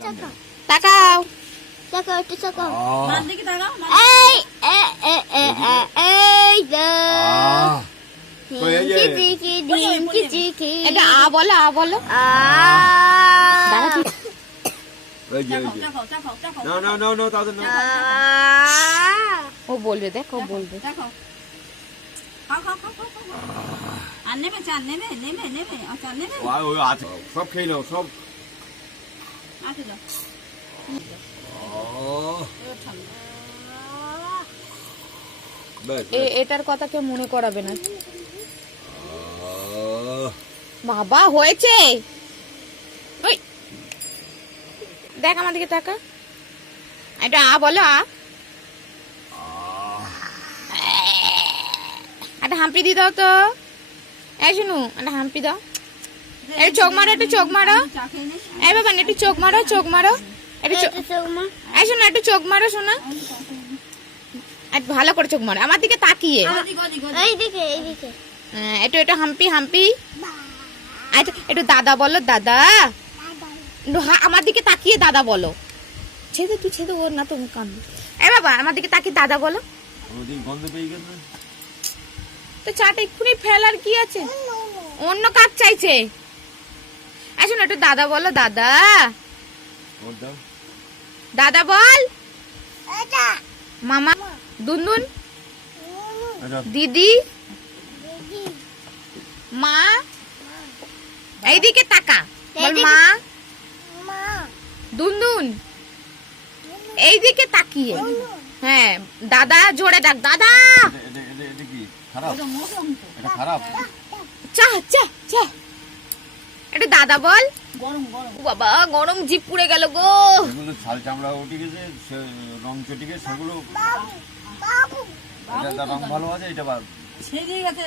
তাকাও তাকাও একটু তাকাও ডান দিকে তাকাও এই এই দা এটা আ বলো আ বলো ও বলবে দেখ ও বলবে দেখো খাও খাও খাও খাও আর নেবে চান নেবে নেবে নেবে চান নেবে সব খেয়ে নাও সব আচ্ছা যাও এটার কথা কেউ মনে করাবে না বাবা হয়েছে ওই দেখ আমার দিকে তাকা এটা আ বলো আ একটা হাম্পি দিয়ে দাও তো এই শুনু একটা হাম্পি দাও একটু চোখ মারো একটু চোখ মারো এই বাবা একটু চোখ মারো চোখ মারো একটু এই শোনো একটু চোখ মারো শোনা একটু ভালো করে চোখ মারো আমার দিকে তাকিয়ে এইদিকে একটু একটু হাম্পি হাম্পি আচ্ছা একটু দাদা বলো দাদা আমার দিকে তাকিয়ে দাদা বলো ছেদে তুই ছেদে ওর না তো কাঁদবে এই বাবা আমার দিকে তাকিয়ে দাদা বলো গন্ধ পেয়ে গেল তো চাটা এক্ষুনি ফেলার কি আছে অন্য কাজ চাইছে আসুন একটু দাদা বলো দাদা দাদা বল মামা দুনদুন দিদি মা এইদিকে তাকা বল মা দুনদুন এইদিকে তাকিয়ে হ্যাঁ দাদা জোরে ডাক দাদা এটা কি খারাপ এটা খারাপ চা চা চা একটু দাদা বল গরম গরম বাবা গরম জিপ পুড়ে গেল গো এগুলো ছাল চামড়া উঠে গেছে রং চটে গেছে সেগুলো এটা রং ভালো আছে এটা ছেড়ে গেছে